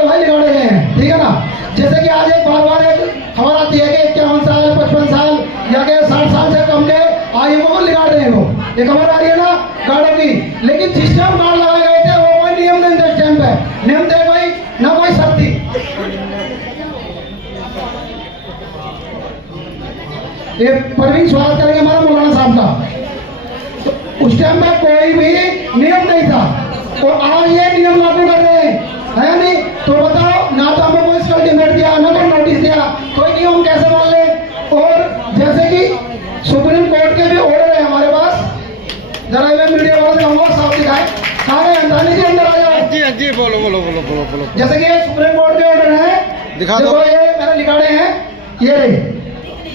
Guard भाई निकाले गए हैं, ठीक है ना। जैसे कि आज एक बार एक खबर आती है कि 51 साल 55 साल या के 60 साल से कम के आयु को निकाल रहे हैं वो, ये खबर आ रही है ना गार्डों की। लेकिन जिस टाइम गार्ड लगाए गए थे वो कोई नियम नहीं थे, टाइम पे नियम थे भाई ना, कोई शर्त थी। ये परवीन स्वागत करेंगे हमारा मौलाना साहब का। तो उस टाइम में कोई भी नियम नहीं था और आज ये नियम लागू कर रहे हैं, है नहीं। तो बताओ, ना तो हमें कोई सर्टिफिकेट दिया, ना कोई नोटिस दिया, कोई नियम कैसे मान ले। और जैसे कि सुप्रीम कोर्ट के भी ऑर्डर है हमारे पास, जरा मैं मीडिया वाले कहूँगा साफ दिखाए, सारे अंदानी जी अंदर आ जाओ। जी जी बोलो बोलो बोलो बोलो बोलो। जैसे कि ये सुप्रीम कोर्ट के ऑर्डर है, दिखा दो। ये मैंने निकाले हैं, ये रहे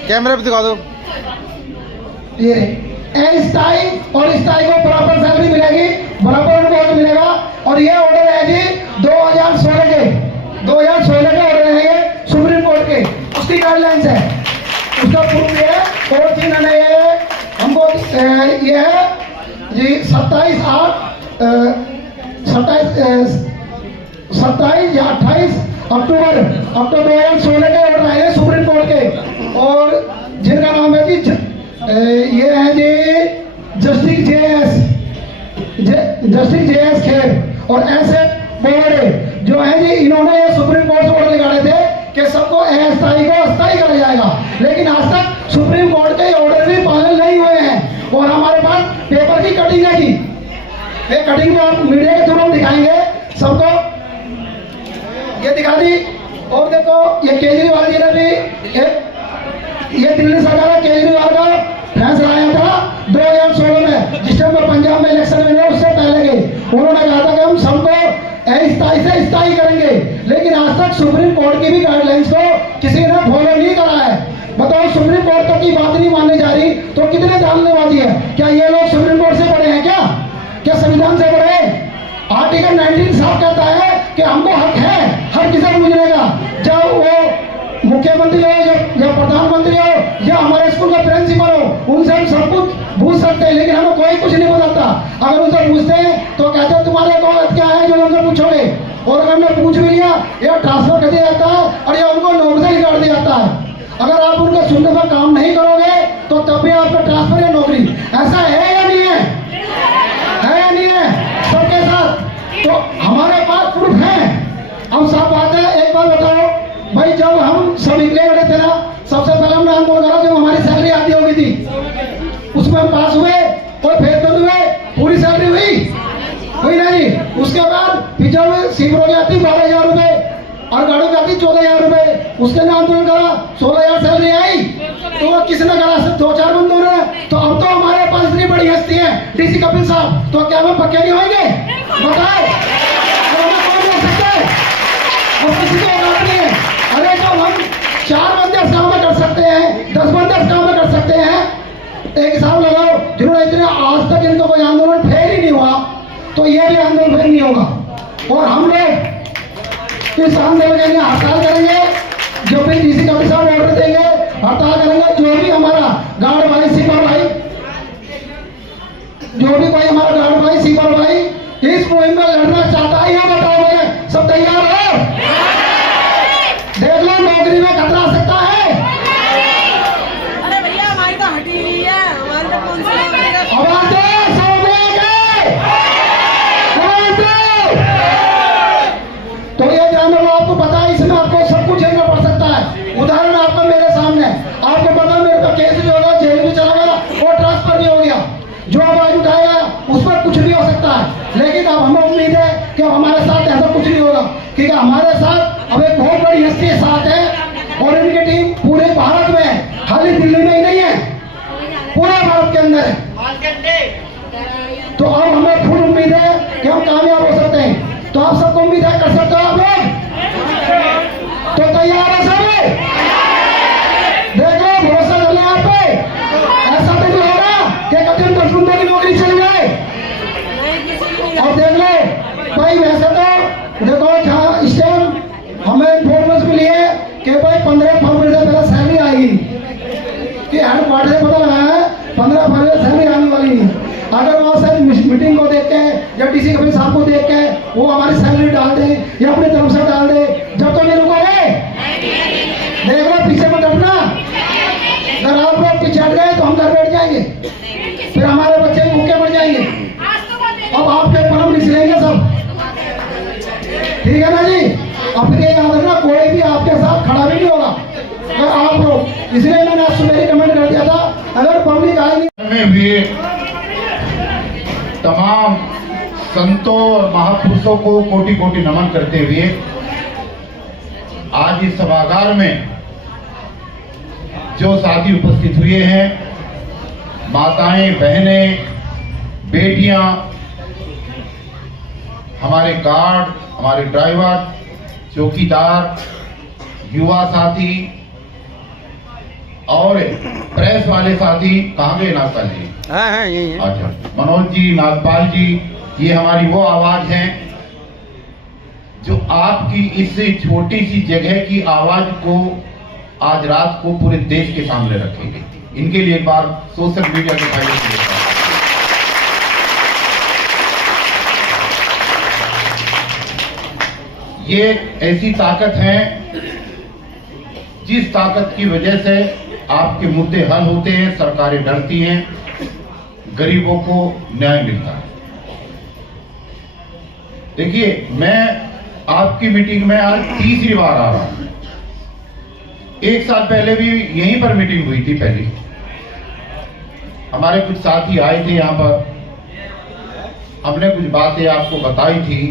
कैमरे पे दिखा दो। ये स्थाई और स्थाई को बराबर सैलरी मिलेगी, बराबर उनको मिलेगा। और ये ऑर्डर है जी 2016 के ऑर्डर है ये सुप्रीम कोर्ट के, उसकी गाइडलाइंस है, उसका प्रूफ ये कोर्ट जी ने ये हमको ये है जी 27 या 28 अक्टूबर 2016 के ऑर्डर आए सुप्रीम कोर्ट के। और जिनका नाम है जी ये है जी जस्टिस जेएस खेर और ऐसे बोर्डे जो है जी, इन्होंने ये सुप्रीम कोर्ट से ऑर्डर निकाले थे कि सबको अस्थायी को अस्थायी करा जाएगा। लेकिन आज तक सुप्रीम कोर्ट के ऑर्डर भी पालन नहीं हुए हैं। और हमारे पास पेपर की कटिंग है जी, ये कटिंग को आप मीडिया के थ्रू दिखाएंगे सबको, ये दिखा दी। और देखो ये केजरीवाल जी ने भी ये दिल्ली सरकार ने केजरीवाल का फैसला आया था 2016 में, जिस टाइम पर पंजाब में इलेक्शन में उससे पहले के उन्होंने कहा था कि हम सबको अस्थायी से स्थायी करेंगे। लेकिन आज तक सुप्रीम कोर्ट की भी गाइडलाइंस को किसी ने फॉलो नहीं करा है। बताओ, सुप्रीम कोर्ट तक की बात नहीं माननी जा रही तो कितने जानलेबाजी है। क्या ये लोग सुप्रीम कोर्ट से पढ़े हैं क्या संविधान से पढ़े? आर्टिकल 19 साफ कहता है कि हमको हक है हर किसी को पूछने का, जब वो मुख्यमंत्री हो या प्रधानमंत्री हो या हमारे स्कूल का प्रिंसिपल हो, उनसे हम सब कुछ पूछ सकते हैं। लेकिन हमें कोई कुछ नहीं बताता। अगर उनसे पूछते हैं तो कहते हैं तुम्हारे कौन क्या है जो उनसे पूछोगे। और अगर हमने पूछ भी लिया या ट्रांसफर कर दिया जाता है और या उनको नौकरी से निकाल दिया जाता है। अगर आप उनके सुनने पर काम नहीं करोगे तो तब भी आपका ट्रांसफर या नौकरी, ऐसा है या नहीं है? है या नहीं है? सबके साथ तो हमारे पास प्रूफ है। हम सब बात है। एक बार बताओ भाई, जब हम सब निकले बड़े थे ना, सबसे पहले हमने आंदोलन करा जब हमारी सैलरी आती होगी थी, उसमें हम पास हुए, कोई फेल तो हुए, पूरी सैलरी हुई नहीं। उसके बाद जब सीवरों की आती 12,000 रुपए और गाड़ों की आती 14,000 रुपए, उसके लिए आंदोलन करा, 16,000 सैलरी आई। तो वो किसने करा? सिर्फ 2-4 बंदों ने। तो अब तो हमारे पास इतनी बड़ी हस्ती है डीसी कपिल साहब, तो क्या हम पक्के नहीं होंगे? बताओ, हमें कौन बोल सकता है? और किसी को औकात नहीं है। अरे जो हम 4 बंदे इस काम में कर सकते हैं, 10 बंदे इस काम में कर सकते हैं, एक हिसाब लगाओ जिन्होंने इतने आज तक इनको कोई आंदोलन फेल ही नहीं हुआ, तो ये भी आंदोलन फेल नहीं होगा। और हम लोग इस आंदोलन के लिए हड़ताल करेंगे, जो भी डीसी कमिश्नर साहब ऑर्डर देंगे हड़ताल करेंगे। जो भी हमारा गार्ड भाई सिपाही भाई, जो भी कोई हमारा गार्ड भाई सिपाही भाई इस मुहिम में लड़ना चाहता है, या बताओ मैं सब तैयार हो? देख लो, नौकरी में खतरा आ सकता है। अरे भैया हमारी तो हटी हुई है, हमारी तो कौन सी आवाज दो, तो ये जानना लो, आपको पता है इसमें आपको सब कुछ झेलना पड़ सकता है। उदाहरण आपका मेरे सामने, आपको पता मेरे को केस भी होगा, जेल भी चला गया और ट्रांसफर भी हो गया। जो आवाज उठाएगा उस पर कुछ भी हो सकता है। लेकिन अब हमें उम्मीद है कि अब हमारे साथ ऐसा कुछ नहीं होगा, क्योंकि हमारे साथ अब एक बहुत बड़ी हस्ती साथ है और इनकी टीम पूरे भारत में है, खाली दिल्ली में ही नहीं है, पूरे भारत के अंदर है। तो अब हमें फुल उम्मीद है कि हम कामयाब हो सकते हैं। तो आप सबको उम्मीद है, कर सकते हो आप लोग? तो तैयार है सब? देख लो, भरोसा कर ले आप पे। ऐसा तो नहीं होगा कि कभी 10 बंदों की नौकरी चली जाए। और देख लो भाई, वैसे तो देखो जहाँ इस टाइम हमें इन्फॉर्मेंस मिली है कि भाई 15 फरवरी से पहले सैलरी आएगी, कि हेड क्वार्टर से पता लगा है 15 फरवरी सैलरी आने वाली नहीं। अगर वहाँ से मीटिंग को देख के या डीसी कमिश्नर साहब को देख के वो हमारी सैलरी डाल दे या अपनी तरफ से डाल दे, जब तो नहीं रुकोगे। देख लो पीछे मत हटना, अगर आप लोग पीछे हट गए तो हम घर बैठ जाएंगे, फिर हमारे बच्चे भूखे मर जाएंगे। अब आपके पनम निकलेंगे सब, ठीक है ना जी। अब ये याद रखना, कोई भी आपके साथ खड़ा भी नहीं होगा अगर आप लोग, इसलिए मैंने आज सुबह कमेंट कर दिया था, अगर पब्लिक आएगी में भी तमाम संतों और महापुरुषों को कोटि कोटि नमन करते हुए आज इस सभागार में जो साथी उपस्थित हुए हैं, माताएं, बहनें, बेटियां, हमारे गार्ड, हमारे ड्राइवर, चौकीदार, युवा साथी और प्रेस वाले साथी, कहाँ गए नागपाल जी? हाँ यही है। अच्छा, मनोज जी, नागपाल जी, ये हमारी वो आवाज है जो आपकी इस छोटी सी जगह की आवाज को आज रात को पूरे देश के सामने रखेंगे। इनके लिए एक बार सोशल मीडिया के फायदे ये ऐसी ताकत है जिस ताकत की वजह से आपके मुद्दे हल होते हैं, सरकारें डरती हैं, गरीबों को न्याय मिलता है। देखिए, मैं आपकी मीटिंग में आज तीसरी बार आ रहा हूं। एक साल पहले भी यहीं पर मीटिंग हुई थी। पहली हमारे कुछ साथी आए थे यहां पर, हमने कुछ बातें आपको बताई थी,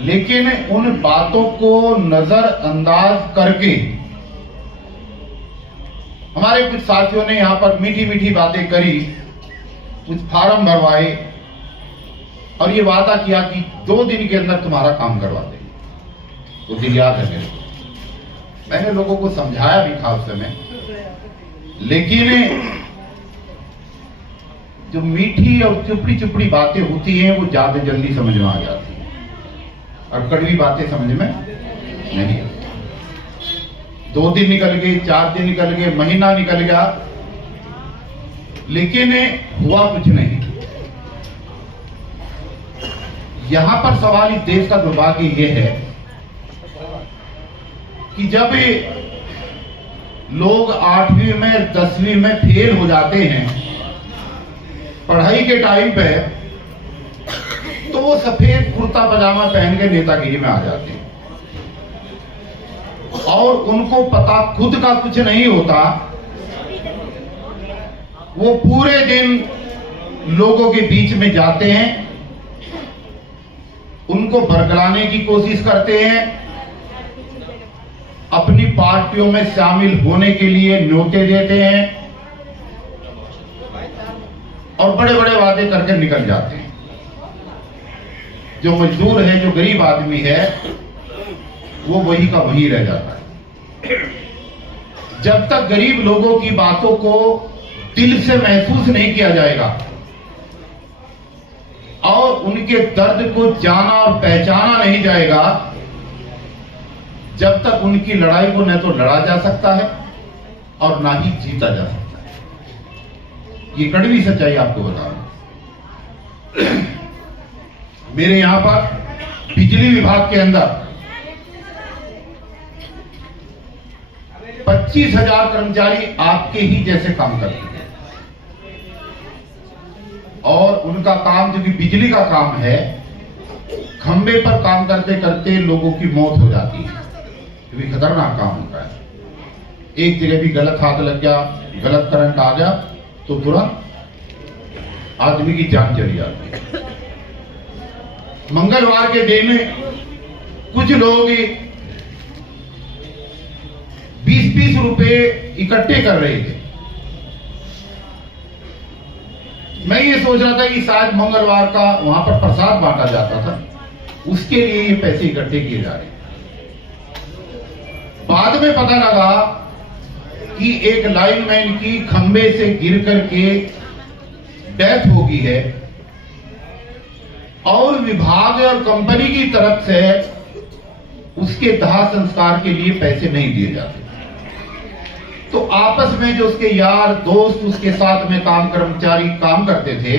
लेकिन उन बातों को नजरअंदाज करके हमारे कुछ साथियों ने यहां पर मीठी मीठी बातें करी, कुछ फार्म भरवाए और ये वादा किया कि 2 दिन के अंदर तुम्हारा काम करवा देंगे। तो दिन याद है मेरे को, मैंने लोगों को समझाया भी था उस समय, लेकिन जो मीठी और चुपड़ी चुपड़ी बातें होती हैं वो ज्यादा जल्दी समझ में आ जाती हैं और कड़वी बातें समझ में नहीं आती। 2 दिन निकल गए, 4 दिन निकल गए, महीना निकल गया, लेकिन हुआ कुछ नहीं। यहां पर सवाल इस देश का दुर्भाग्य यह है कि जब लोग 8वीं में 10वीं में फेल हो जाते हैं पढ़ाई के टाइम पे, तो वो सफेद कुर्ता पजामा पहन के नेतागिरी में आ जाते हैं और उनको पता खुद का कुछ नहीं होता। वो पूरे दिन लोगों के बीच में जाते हैं, उनको बरगलाने की कोशिश करते हैं, अपनी पार्टियों में शामिल होने के लिए न्योते देते हैं और बड़े बड़े वादे करके निकल जाते हैं। जो मजदूर है, जो गरीब आदमी है, वो वही का वही रह जाता है। जब तक गरीब लोगों की बातों को दिल से महसूस नहीं किया जाएगा और उनके दर्द को जाना और पहचाना नहीं जाएगा, जब तक उनकी लड़ाई को न तो लड़ा जा सकता है और ना ही जीता जा सकता है। ये कड़वी सच्चाई आपको बता रहा हूं। मेरे यहां पर बिजली विभाग के अंदर 25,000 कर्मचारी आपके ही जैसे काम करते हैं और उनका काम, जो कि बिजली का काम है, खंबे पर काम करते करते लोगों की मौत हो जाती है, क्योंकि खतरनाक काम होता है। एक जगह भी गलत हाथ लग गया, गलत करंट आ गया तो तुरंत आदमी की जान चली जाती है। मंगलवार के दिन कुछ लोग 20-20 रुपए इकट्ठे कर रहे थे। मैं ये सोच रहा था कि शायद मंगलवार का वहां पर प्रसाद बांटा जाता था, उसके लिए ये पैसे इकट्ठे किए जा रहे हैं। बाद में पता लगा कि एक लाइनमैन की खंबे से गिर करके डेथ हो गई है और विभाग और कंपनी की तरफ से उसके दाह संस्कार के लिए पैसे नहीं दिए जाते। तो आपस में जो उसके यार दोस्त उसके साथ में कर्मचारी काम करते थे,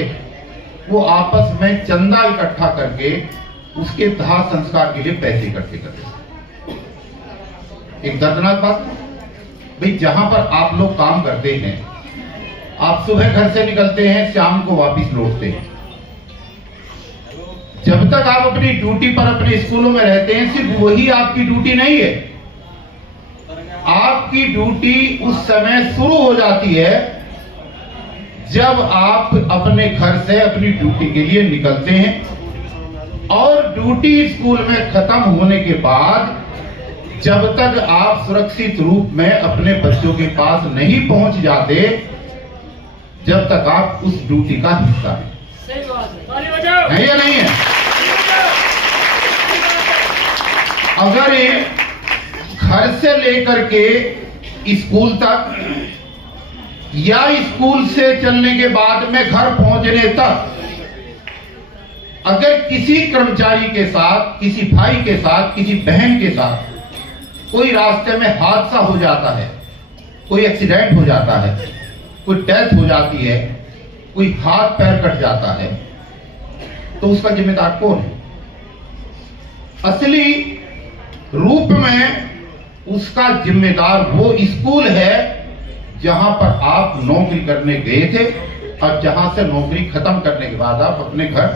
वो आपस में चंदा इकट्ठा करके उसके दाह संस्कार के लिए पैसे इकट्ठे करते थे। एक दर्दनाक बात भाई, जहां पर आप लोग काम करते हैं, आप सुबह घर से निकलते हैं, शाम को वापस लौटते हैं। जब तक आप अपनी ड्यूटी पर अपने स्कूलों में रहते हैं, सिर्फ वही आपकी ड्यूटी नहीं है। आपकी ड्यूटी उस समय शुरू हो जाती है जब आप अपने घर से अपनी ड्यूटी के लिए निकलते हैं, और ड्यूटी स्कूल में खत्म होने के बाद जब तक आप सुरक्षित रूप में अपने बच्चों के पास नहीं पहुंच जाते, जब तक आप उस ड्यूटी का हिस्सा है या नहीं है। अगर ये घर से लेकर के स्कूल तक या स्कूल से चलने के बाद में घर पहुंचने तक अगर किसी कर्मचारी के साथ, किसी भाई के साथ, किसी बहन के साथ कोई रास्ते में हादसा हो जाता है, कोई एक्सीडेंट हो जाता है, कोई डेथ हो जाती है, कोई हाथ पैर कट जाता है, तो उसका जिम्मेदार कौन है? असली रूप में उसका जिम्मेदार वो स्कूल है जहां पर आप नौकरी करने गए थे और जहां से नौकरी खत्म करने के बाद आप अपने घर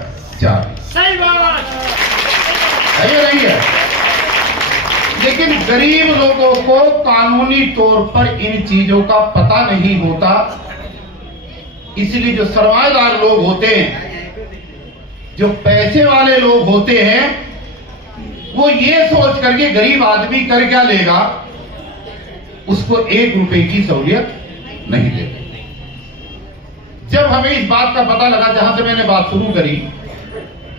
जा रहे। सही बात है या नहीं है? लेकिन गरीब लोगों को कानूनी तौर पर इन चीजों का पता नहीं होता, इसलिए जो सरमाएदार लोग होते हैं, जो पैसे वाले लोग होते हैं, वो ये सोच करके गरीब आदमी कर क्या लेगा, उसको 1 रुपए की सहूलियत नहीं देते। जब हमें इस बात का पता लगा, जहां से मैंने बात शुरू करी,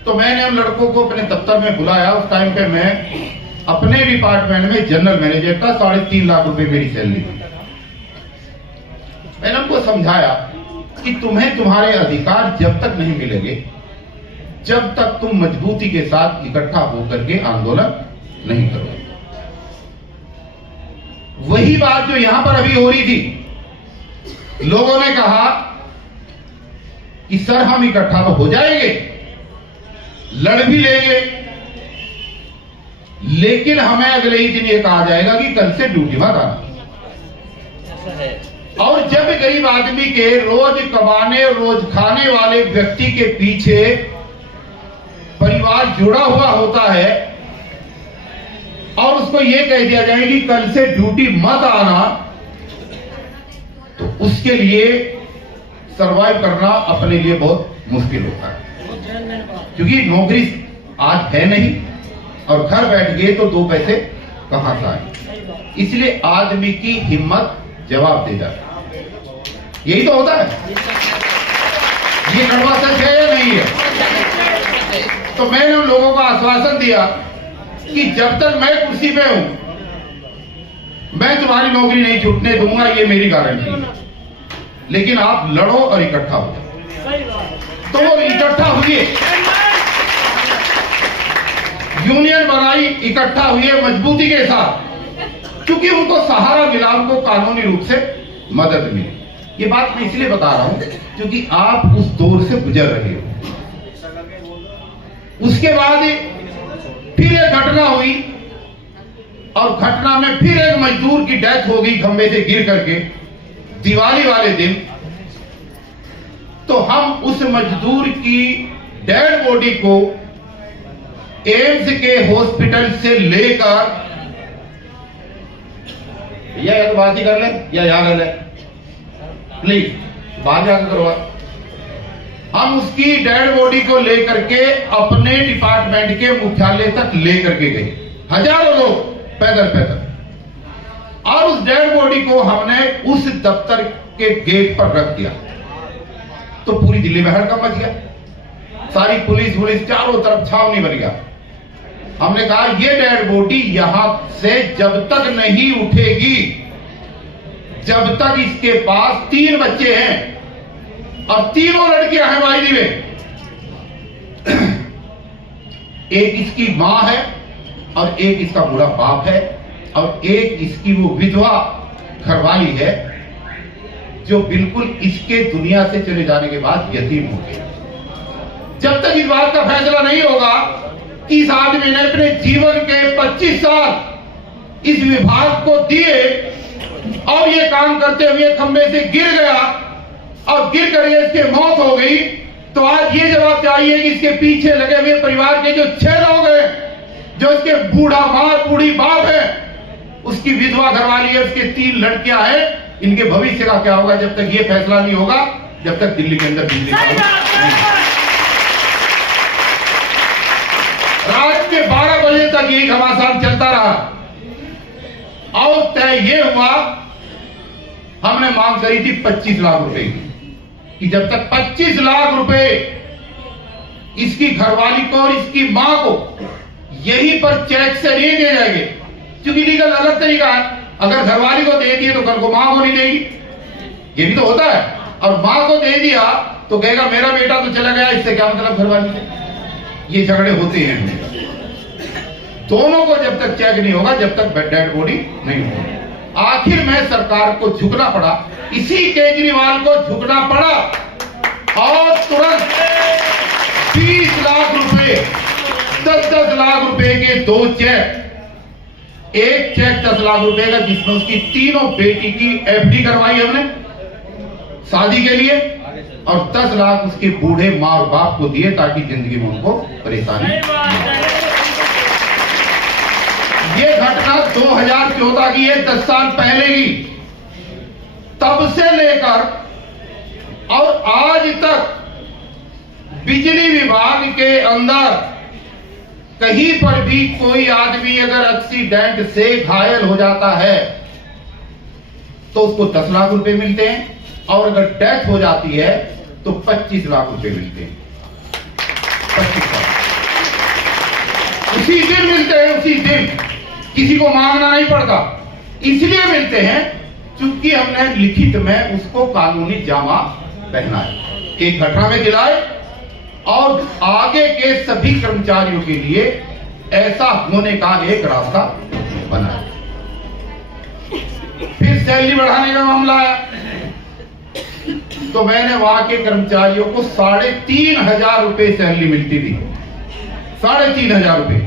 तो मैंने उन लड़कों को अपने दफ्तर में बुलाया। उस टाइम पे मैं अपने डिपार्टमेंट में जनरल मैनेजर का 3.5 लाख रुपए मेरी सैलरी थी। मैंने उनको समझाया कि तुम्हें तुम्हारे अधिकार जब तक नहीं मिलेंगे, जब तक तुम मजबूती के साथ इकट्ठा होकर के आंदोलन नहीं करोगे। वही बात जो यहां पर अभी हो रही थी, लोगों ने कहा कि सर हम इकट्ठा तो हो जाएंगे, लड़ भी लेंगे, लेकिन हमें अगले ही दिन ये कहा जाएगा कि कल से ड्यूटी मत आना। और जब गरीब आदमी के रोज कमाने रोज खाने वाले व्यक्ति के पीछे परिवार जुड़ा हुआ होता है और उसको यह कह दिया जाए कि कल से ड्यूटी मत आना, तो उसके लिए सरवाइव करना अपने लिए बहुत मुश्किल होता है, क्योंकि नौकरी आज है नहीं और घर बैठ गए तो 2 पैसे कहां से आए। इसलिए आदमी की हिम्मत जवाब दे जाती है। यही तो होता है। ये कड़वा सच है या नहीं है? तो मैंने उन लोगों को आश्वासन दिया कि जब तक मैं कुर्सी पे हूं, मैं तुम्हारी नौकरी नहीं छूटने दूंगा, ये मेरी गारंटी है। लेकिन आप लड़ो और इकट्ठा हो जाओ। तो वो इकट्ठा हुए, यूनियन बनाई, इकट्ठा हुए मजबूती के साथ, क्योंकि उनको सहारा मिला, उनको कानूनी रूप से मदद मिली। ये बात मैं इसलिए बता रहा हूं क्योंकि आप उस दौर से गुजर रहे हो। उसके बाद फिर एक घटना हुई और घटना में फिर एक मजदूर की डेथ हो गई खंबे से गिर करके दिवाली वाले दिन। तो हम उस मजदूर की डेड बॉडी को एम्स के हॉस्पिटल से लेकर, या तो बात ही कर ले या यहां कर ले, प्लीज बाहर जाकर करवा। हम उसकी डेड बॉडी को लेकर के अपने डिपार्टमेंट के मुख्यालय तक लेकर के गए, हजारों लोग पैदल पैदल, और उस डेड बॉडी को हमने उस दफ्तर के गेट पर रख दिया। तो पूरी दिल्ली में हड़कंप मच गया, सारी पुलिस चारों तरफ छावनी बन गया। हमने कहा ये डेड बॉडी यहां से जब तक नहीं उठेगी, जब तक इसके पास 3 बच्चे हैं और तीनों लड़कियां हैं वाइदी में, एक इसकी मां है और एक इसका बुरा बाप है और एक इसकी वो विधवा घरवाली है जो बिल्कुल इसके दुनिया से चले जाने के बाद यतीम हो गई। जब तक इस बात का फैसला नहीं होगा कि इस आदमी ने अपने जीवन के 25 साल इस विभाग को दिए और ये काम करते हुए खंबे से गिर गया और गिर कर इसकी मौत हो गई, तो आज ये जवाब चाहिए कि इसके पीछे लगे हुए परिवार के जो 6 लोग हैं, जो इसके बूढ़ा माँ बूढ़ी बाप है, उसकी विधवा घरवाली है, उसके 3 लड़कियां हैं, इनके भविष्य का क्या होगा जब तक ये फैसला नहीं होगा, जब तक दिल्ली के अंदर बिजली रात के 12 बजे तक यही घमासान चलता रहा और तय ये हुआ, हमने मांग करी थी 25 लाख रुपए की कि जब तक 25 लाख रुपए इसकी घरवाली को और इसकी मां को यहीं पर चेक से नहीं दिए जाएंगे, क्योंकि लीगल अलग तरीका है, अगर घरवाली को दे दिए तो कल को मां को नहीं देगी, ये भी तो होता है, और मां को दे दिया तो कहेगा मेरा बेटा तो चला गया, इससे क्या मतलब घरवाली से, ये झगड़े होते हैं। दोनों को जब तक चेक नहीं होगा, जब तक डेड बॉडी नहीं होगी। आखिर में सरकार को झुकना पड़ा, इसी केजरीवाल को झुकना पड़ा और तुरंत 20 लाख रुपए 10-10 लाख रुपए के 2 चेक, एक चेक 10 लाख रुपए का जिसमें उसकी तीनों बेटी की एफडी करवाई हमने शादी के लिए, और 10 लाख उसके बूढ़े माँ और बाप को दिए ताकि जिंदगी में उनको परेशानी। ये घटना 2014 की है, 10 साल पहले की, तब से लेकर और आज तक बिजली विभाग के अंदर कहीं पर भी कोई आदमी अगर एक्सीडेंट से घायल हो जाता है तो उसको 10 लाख रुपए मिलते हैं, और अगर डेथ हो जाती है तो 25 लाख रुपए मिलते हैं। 25 लाख उसी दिन मिलते हैं, उसी दिन, किसी को मांगना नहीं पड़ता। इसलिए मिलते हैं क्योंकि हमने लिखित में उसको कानूनी जामा पहना है, एक घटना में दिलाए और आगे के सभी कर्मचारियों के लिए ऐसा होने का एक रास्ता बनाया। फिर सैलरी बढ़ाने का मामला आया तो मैंने वहां के कर्मचारियों को 3,500 रुपए सैलरी मिलती थी, 3,500 रुपए,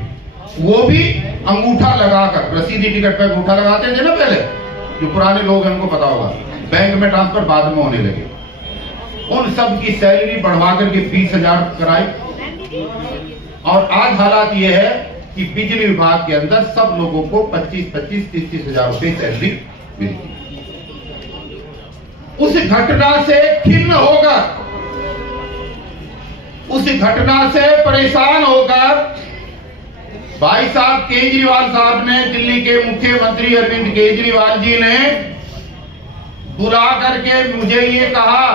वो भी अंगूठा लगाकर, रसीदी टिकट पर अंगूठा लगाते थे ना पहले, जो पुराने लोग हैं उनको पता होगा, बैंक में ट्रांसफर बाद में होने लगे, उन सब की सैलरी बढ़वा करके 20,000 कराई। और आज हालात ये है कि बिजली विभाग के अंदर सब लोगों को 25-25, 30-30 रुपए सैलरी मिलती। उस घटना से खिन्न होकर, उस घटना से परेशान होकर भाई साहब केजरीवाल साहब ने, दिल्ली के मुख्यमंत्री अरविंद केजरीवाल जी ने बुला करके मुझे ये कहा,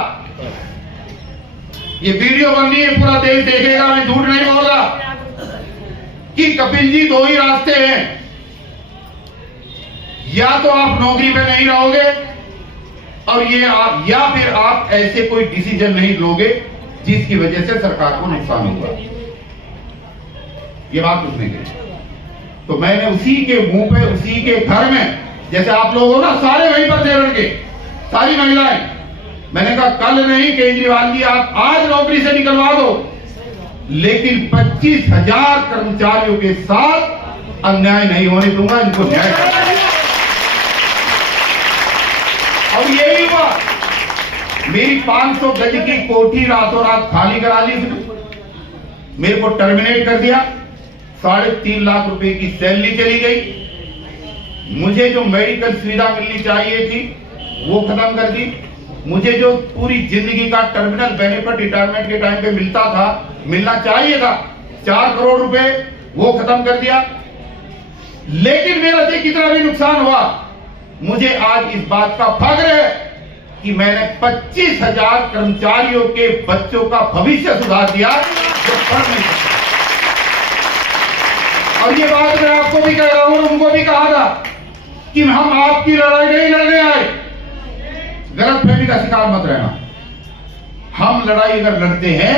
ये वीडियो बन रही है, पूरा देश देखेगा, मैं झूठ नहीं बोल रहा, कि कपिल जी 2 ही रास्ते हैं, या तो आप नौकरी पे नहीं रहोगे और ये आप, या फिर आप ऐसे कोई डिसीजन नहीं लोगे जिसकी वजह से सरकार को नुकसान होगा। ये बात उसने कही तो मैंने उसी के मुंह पे, उसी के घर में, जैसे आप लोग हो ना सारे वहीं पर थे लड़के, सारी महिलाएं, मैंने कहा कल नहीं केजरीवाल जी आप आज नौकरी से निकलवा दो, लेकिन 25,000 कर्मचारियों के साथ अन्याय नहीं होने दूंगा, इनको न्याय। और यही हुआ, मेरी 500 गज की कोठी रातों रात खाली करा ली, मेरे को टर्मिनेट कर दिया, 3.5 लाख रुपए की सैलरी चली गई, मुझे जो मेडिकल सुविधा मिलनी चाहिए थी वो खत्म कर दी, मुझे जो पूरी जिंदगी का टर्मिनल बेनिफिट रिटायरमेंट के टाइम पे मिलता था, मिलना चाहिए था, 4 करोड़ रुपए, वो खत्म कर दिया। लेकिन मेरा से कितना भी नुकसान हुआ, मुझे आज इस बात का फख्र है कि मैंने 25,000 कर्मचारियों के बच्चों का भविष्य सुधार दिया जो पढ़ नहीं सकते। और ये बात मैं आपको भी कह रहा हूं, उनको भी कहा था कि हम आपकी लड़ाई नहीं लड़ने आए, गलतफहमी का शिकार मत रहना। हम लड़ाई अगर लड़ते हैं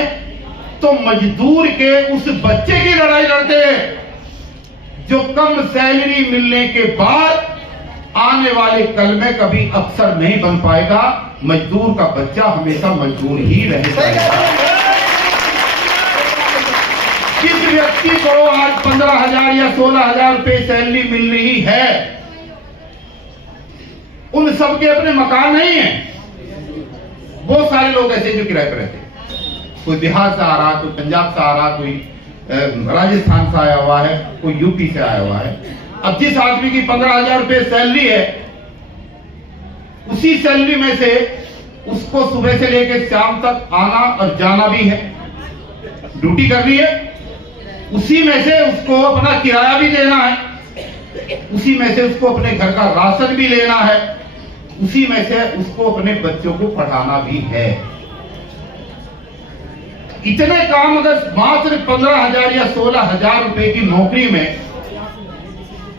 तो मजदूर के उस बच्चे की लड़ाई लड़ते हैं जो कम सैलरी मिलने के बाद आने वाले कल में कभी अफसर नहीं बन पाएगा। मजदूर का बच्चा हमेशा मजदूर ही रहेगा। किस व्यक्ति को आज 15,000 या 16,000 रुपए सैलरी मिल रही है, उन सबके अपने मकान नहीं है। बहुत सारे लोग ऐसे जो किराए पर रहते हैं, कोई बिहार से आ रहा, कोई पंजाब से आ रहा, कोई राजस्थान से आया हुआ है, कोई यूपी से आया हुआ है। अब जिस आदमी की 15,000 रुपए सैलरी है, उसी सैलरी में से उसको सुबह से लेकर शाम तक आना और जाना भी है, ड्यूटी करनी है। उसी में से उसको अपना किराया भी देना है, उसी में से उसको अपने घर का राशन भी लेना है, उसी में से उसको अपने बच्चों को पढ़ाना भी है। इतने काम अगर मात्र 15,000 या 16,000 रुपए की नौकरी में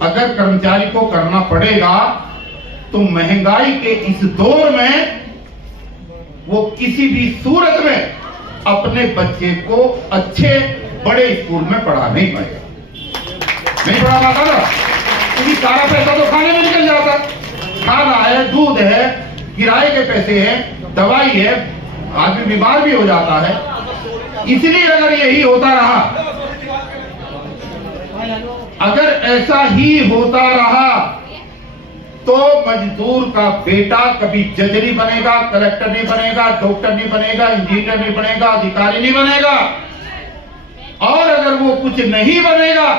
अगर कर्मचारी को करना पड़ेगा, तो महंगाई के इस दौर में वो किसी भी सूरत में अपने बच्चे को अच्छे बड़े स्कूल में पढ़ा नहीं पाएगा, नहीं पढ़ा पाता ना, क्योंकि सारा पैसा तो खाने में निकल जाता। खाना है, दूध है, किराए के पैसे हैं, दवाई है, आदमी बीमार भी हो जाता है। इसलिए अगर यही होता रहा, अगर ऐसा ही होता रहा, तो मजदूर का बेटा कभी जज नहीं बनेगा, कलेक्टर नहीं बनेगा, डॉक्टर नहीं बनेगा, इंजीनियर नहीं बनेगा, अधिकारी नहीं बनेगा। और अगर वो कुछ नहीं बनेगा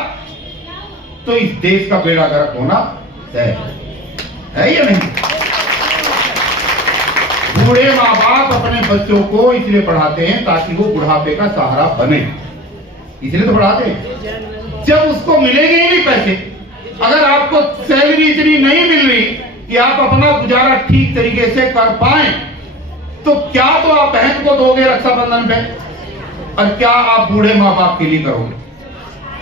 तो इस देश का बेड़ा गर्क होना है या नहीं? बूढ़े माँ बाप अपने बच्चों को इसलिए पढ़ाते हैं ताकि वो बुढ़ापे का सहारा बने, इसलिए तो पढ़ाते हैं। जब उसको मिलेंगे ही नहीं पैसे, अगर आपको सैलरी इतनी नहीं मिल रही कि आप अपना गुजारा ठीक तरीके से कर पाएं, तो क्या तो आप बहन को दोगे रक्षाबंधन पे, और क्या आप बूढ़े माँ बाप के लिए करोगे?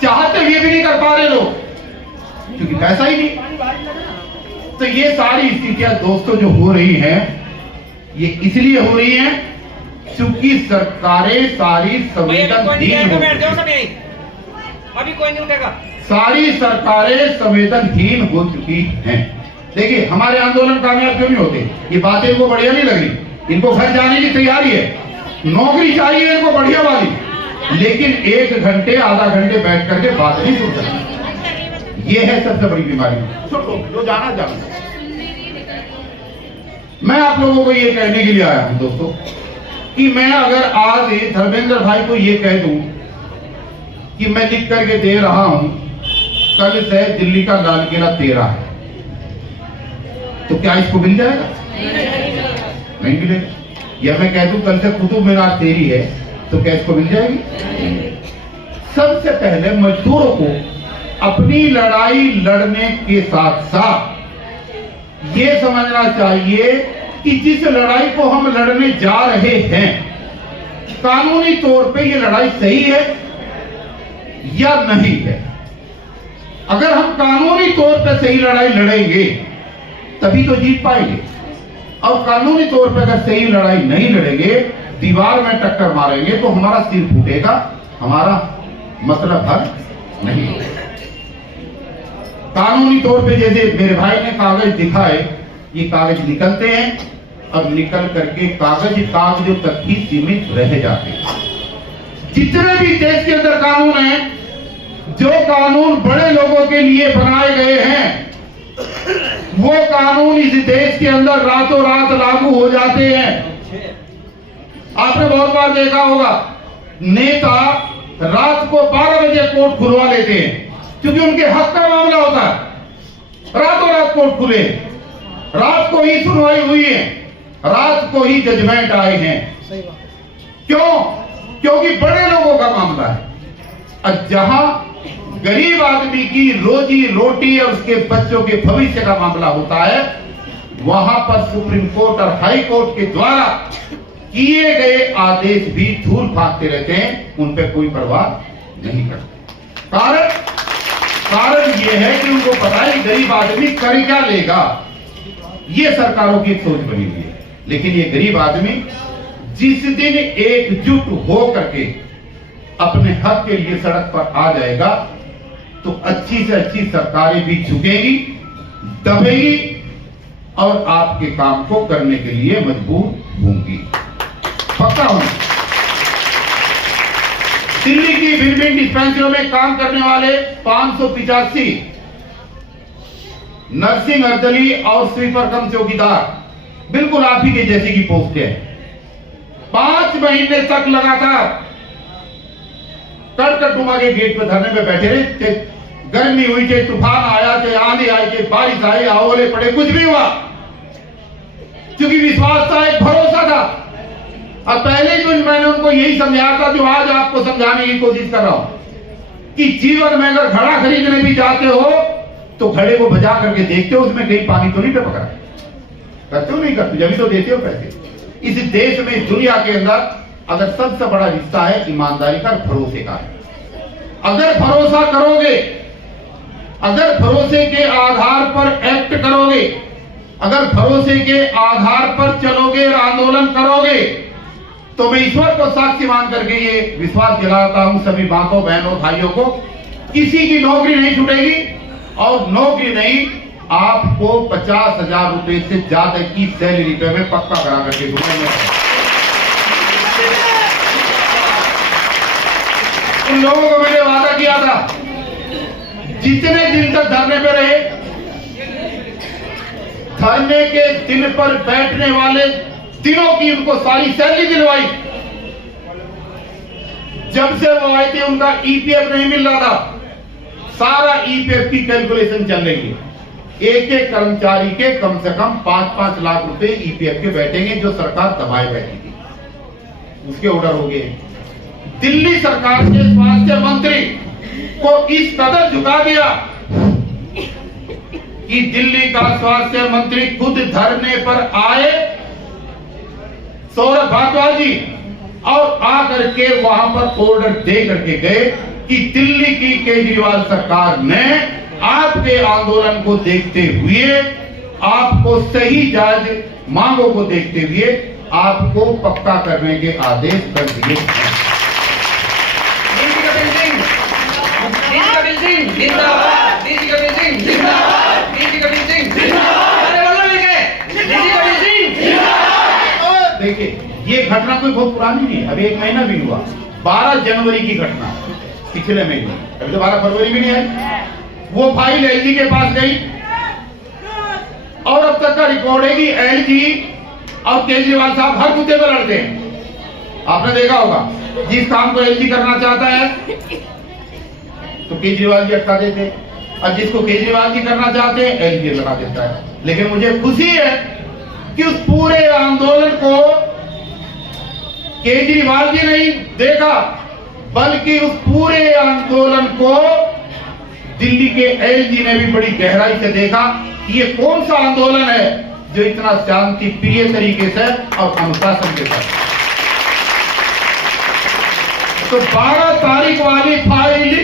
चाहते हुए भी नहीं कर पा रहे लोग, क्योंकि पैसा ही नहीं। तो ये सारी स्थितियां दोस्तों जो हो रही हैं, ये इसलिए हो रही हैं क्योंकि सरकारें सारी संवेदनहीन हो चुकी हैं। अभी कोई नहीं उठेगा। सारी सरकारें संवेदनहीन हो चुकी हैं। देखिए, हमारे आंदोलन कामयाब क्यों नहीं होते? ये बातें इनको बढ़िया नहीं लग रही, इनको घर जाने की तैयारी है, नौकरी चाहिए इनको बढ़िया वाली, लेकिन 1 घंटे आधा घंटे बैठ करके बात नहीं सुन सकते। ये है सबसे बड़ी बीमारी। छोड़ो, जो जाना जाना। मैं आप लोगों को ये कहने के लिए आया हूं दोस्तों, कि मैं अगर आज धर्मेंद्र भाई को ये कह दूं कि मैं लिख करके दे रहा हूं कल से दिल्ली का लाल किला तेरा है, तो क्या इसको मिल जाएगा? नहीं मिलेगा। या मैं कह दूं कल से कुतुब मीनार तेरी है, तो क्या इसको मिल जाएगी? सबसे पहले मजदूरों को अपनी लड़ाई लड़ने के साथ साथ ये समझना चाहिए कि जिस लड़ाई को हम लड़ने जा रहे हैं, कानूनी तौर पे ये लड़ाई सही है या नहीं है। अगर हम कानूनी तौर पे सही लड़ाई लड़ेंगे तभी तो जीत पाएंगे, और कानूनी तौर पे अगर सही लड़ाई नहीं लड़ेंगे, दीवार में टक्कर मारेंगे, तो हमारा सिर फूटेगा, हमारा मतलब हल नहीं होगा। कानूनी तौर पे जैसे मेरे भाई ने कागज दिखाए, ये कागज निकलते हैं और निकल करके कागजों तक ही सीमित रह जाते हैं। जितने भी देश के अंदर कानून हैं, जो कानून बड़े लोगों के लिए बनाए गए हैं, वो कानून इस देश के अंदर रातों रात लागू हो जाते हैं। आपने बहुत बार देखा होगा, नेता रात को 12 बजे कोर्ट खुलवा लेते हैं, क्योंकि उनके हक का मामला होता है। रातों रात कोर्ट खुले, रात को ही सुनवाई हुई है, रात को ही जजमेंट आए हैं। क्यों? क्योंकि बड़े लोगों का मामला है। और जहां गरीब आदमी की रोजी रोटी और उसके बच्चों के भविष्य का मामला होता है, वहां पर सुप्रीम कोर्ट और हाई कोर्ट के द्वारा किए गए आदेश भी धूल फांकते रहते हैं, उन पर कोई परवाह नहीं करते। कारण यह है कि उनको पता है कि गरीब आदमी कर क्या लेगा। ये सरकारों की सोच बनी हुई है। लेकिन ये गरीब आदमी जिस दिन एकजुट हो करके अपने हक के लिए सड़क पर आ जाएगा, तो अच्छी से अच्छी सरकारें भी झुकेगी, दबेगी, और आपके काम को करने के लिए मजबूर होंगी, पक्का हूं। दिल्ली की भिन्न डिस्पेंसरियों में काम करने वाले 585 नर्सिंग अर्दली और स्वीपर कम चौकीदार बिल्कुल आप ही के जैसी की पोस्ट है। 5 महीने तक लगातार कड़कड़ुमा के गेट पर धरने में बैठे रहे। गर्मी हुई, चाहे तूफान आया, चाहे आंधी आई, चाहे बारिश आई, ओले पड़े, कुछ भी हुआ, क्योंकि विश्वास था, एक भरोसा था। अब पहले ही मैंने उनको यही समझाया था जो आज आपको समझाने की कोशिश कर रहा हूं कि जीवन में अगर घड़ा खरीदने भी जाते हो तो घड़े को बजा करके देखते हो उसमें कहीं पानी तो नहीं टपक रहा है। करते हो नहीं करते, जब तो देते हो पैसे। इस देश में, दुनिया के अंदर अगर सबसे बड़ा रिश्ता है ईमानदारी का, भरोसे का है। अगर भरोसा करोगे, अगर भरोसे के आधार पर एक्ट करोगे, अगर भरोसे के आधार पर चलोगे और आंदोलन करोगे, तो मैं ईश्वर को साक्षी मान करके ये विश्वास दिलाता हूं सभी माताओं, बहनों, भाइयों को, किसी की नौकरी नहीं छूटेगी। और नौकरी नहीं, आपको 50,000 रुपए से ज्यादा की सैलरी पे में पक्का करा करके दूंगा। उन लोगों को मैंने वादा किया था, जितने दिन तक धरने पे रहे, धरने के दिन पर बैठने वाले दिनों की उनको सारी सैलरी दिलवाई। जब से वो आए थे उनका ईपीएफ नहीं मिल रहा था, सारा ईपीएफ की कैलकुलेशन चल रही है। एक एक कर्मचारी के कम से कम 5-5 लाख रुपए ईपीएफ के बैठेंगे जो सरकार दबाए बैठी थी, उसके ऑर्डर हो गए। दिल्ली सरकार के स्वास्थ्य मंत्री को इस कदर झुका दिया कि दिल्ली का स्वास्थ्य मंत्री खुद धरने पर आए, सौरभ भारद्वाज जी, और आकर के वहां पर ऑर्डर दे करके गए कि दिल्ली की केजरीवाल सरकार ने आपके आंदोलन को देखते हुए, आपको सही जायज मांगों को देखते हुए आपको पक्का करने के आदेश कर दिए। देखिए, ये घटना कोई बहुत पुरानी नहीं है, अभी 1 महीना भी हुआ। 12 जनवरी की घटना, पिछले महीने, अभी तो 12 फरवरी भी नहीं आई। वो फाइल एलजी के पास गई और अब तक का रिकॉर्ड है कि एलजी और केजरीवाल साहब हर मुद्दे पर लड़ते हैं। आपने देखा होगा, जिस काम को एलजी करना चाहता है तो केजरीवाल जी अटका देते, और जिसको केजरीवाल जी करना चाहते हैं एलजी लगा देता है। लेकिन मुझे खुशी है कि उस पूरे आंदोलन को केजरीवाल जी नहीं देखा, बल्कि उस पूरे आंदोलन को दिल्ली के एलजी ने भी बड़ी गहराई से देखा कि ये कौन सा आंदोलन है जो इतना शांति प्रिय तरीके से और अनुशासन के साथ। तो 12 तारीख वाली फाइल,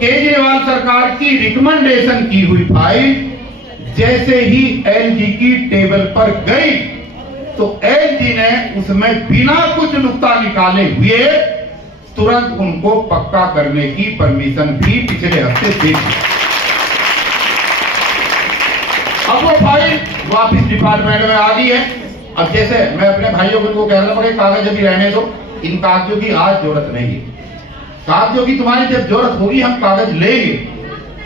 केजरीवाल सरकार की रिकमेंडेशन की हुई फाइल, जैसे ही एलजी की टेबल पर गई तो एलजी ने उसमें बिना कुछ नुक्ता निकाले हुए तुरंत उनको पक्का करने की परमिशन भी पिछले हफ्ते दे दी। अब वो फाइल वापस डिपार्टमेंट में आ गई है। अब जैसे मैं अपने भाइयों को कह रहा हूं, कागज अभी रहने दो, इन कागजों की आज जरूरत नहीं है। कागजों की तुम्हारी जब जरूरत होगी हम कागज लेंगे,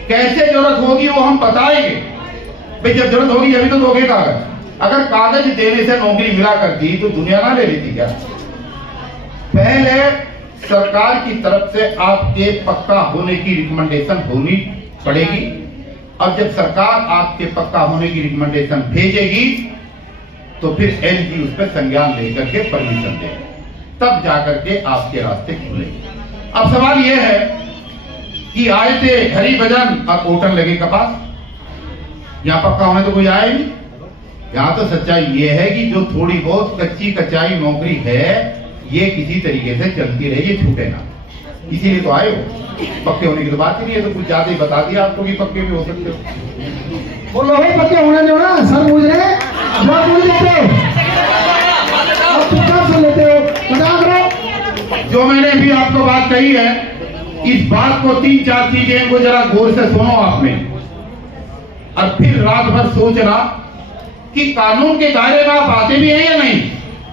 कैसे जरूरत होगी वो हम बताएंगे। भाई जब जरूरत होगी अभी तो दोगे कागज। अगर कागज देने से नौकरी मिला करती तो दुनिया ना ले लेती क्या? पहले सरकार की तरफ से आपके पक्का होने की रिकमेंडेशन होनी पड़ेगी। अब जब सरकार आपके पक्का होने की रिकमेंडेशन भेजेगी तो फिर एलजी उस पर संज्ञान लेकर के परमिशन देगा, तब जाकर के आपके रास्ते खुलेंगे। अब सवाल यह है कि आए थे हरी भजन और ओटन लगे कपास, यहां पक्का होने तो कोई आए नहीं। यहां तो सच्चाई यह है कि जो थोड़ी बहुत कच्ची कचाई नौकरी है ये किसी तरीके से चलती रही, ये छूटे ना, इसीलिए तो आए हो। पक्के होने की तो बात ही नहीं है, तो कुछ ज्यादा ही बता दिया आपको कि पक्के भी हो सकते हो। बोलो भाई, पक्के होने दो ना, सर पूछ रहे जवाब पूछ लेते हो, अब चुपचाप सुन लेते हो, बता करो। जो मैंने भी आपको बात कही है, इस बात को 3-4 चीजें को जरा गौर से सुनो आपने, और फिर रात भर सोचना कि कानून के दायरे में आप आते भी हैं या नहीं,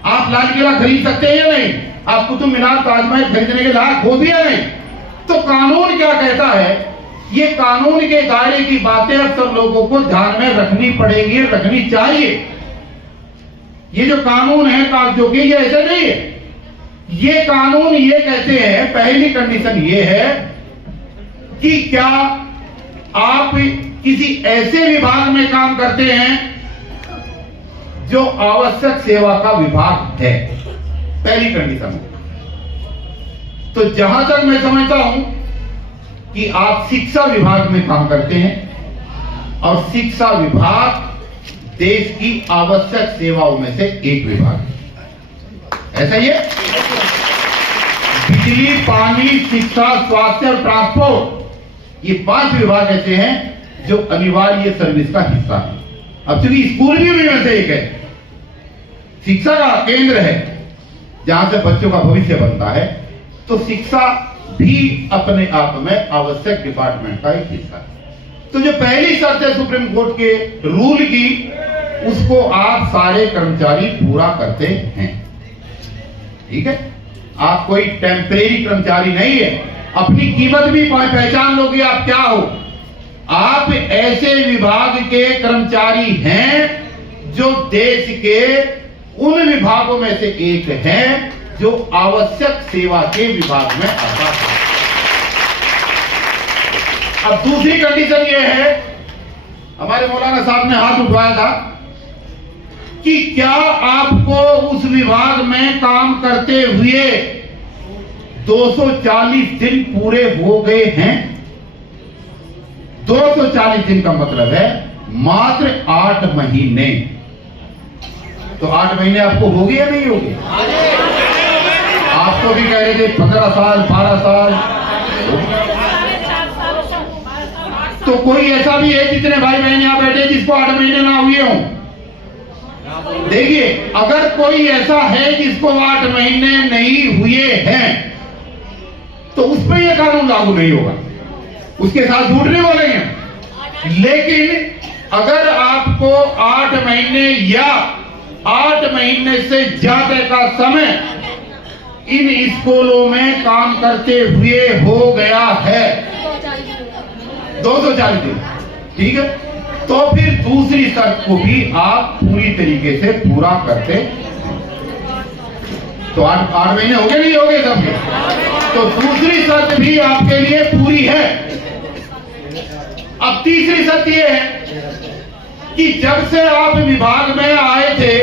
आप लाल किला खरीद सकते हैं या नहीं, आप कुतुब मीनार ताजमहल खरीदने के लायक हो भी या नहीं। तो कानून क्या कहता है, ये कानून के दायरे की बातें अब सब लोगों को ध्यान में रखनी पड़ेगी, रखनी चाहिए। ये जो कानून है कागजों के, ये ऐसे नहीं है। ये कानून ये कहते हैं, पहली कंडीशन ये है कि क्या आप किसी ऐसे विभाग में काम करते हैं जो आवश्यक सेवा का विभाग है, पहली कंडीशन। तो जहां तक मैं समझता हूं कि आप शिक्षा विभाग में काम करते हैं और शिक्षा विभाग देश की आवश्यक सेवाओं में से एक विभाग है, ऐसा ही है। बिजली, पानी, शिक्षा, स्वास्थ्य और ट्रांसपोर्ट, ये 5 विभाग ऐसे हैं जो अनिवार्य सर्विस का हिस्सा है। अब चूंकि स्कूल भी उनमें से एक है, शिक्षा का केंद्र है जहां से बच्चों का भविष्य बनता है, तो शिक्षा भी अपने आप में आवश्यक डिपार्टमेंट का एक हिस्सा है। तो जो पहली शर्त है सुप्रीम कोर्ट के रूल की, उसको आप सारे कर्मचारी पूरा करते हैं, ठीक है। आप कोई टेम्परेरी कर्मचारी नहीं है, अपनी कीमत भी पहचान लो कि आप क्या हो। आप ऐसे विभाग के कर्मचारी हैं जो देश के उन विभागों में से एक है जो आवश्यक सेवा के विभाग में आता है। अब दूसरी कंडीशन यह है, हमारे मौलाना साहब ने हाथ उठवाया था कि क्या आपको उस विभाग में काम करते हुए 240 दिन पूरे हो गए हैं। 240 दिन का मतलब है मात्र 8 महीने। तो 8 महीने आपको हो गए या नहीं हो गए? आपको भी कह रहे थे 15 साल 12 साल। तो कोई ऐसा भी है जितने भाई बहन यहां बैठे जिसको 8 महीने ना हुए हों? देखिए, अगर कोई ऐसा है जिसको 8 महीने नहीं हुए हैं तो उस पर यह कानून लागू नहीं होगा, उसके साथ झूठ नहीं बोलेंगे। लेकिन अगर आपको 8 महीने या 8 महीने से ज्यादा का समय इन स्कूलों में काम करते हुए हो गया है, 240 दिन, ठीक है, तो फिर दूसरी शर्त को भी आप पूरी तरीके से पूरा करते हैं। तो 8 महीने हो गए नहीं हो गए सबके? तो दूसरी शर्त भी आपके लिए पूरी है। अब तीसरी शर्त यह है कि जब से आप विभाग में आए थे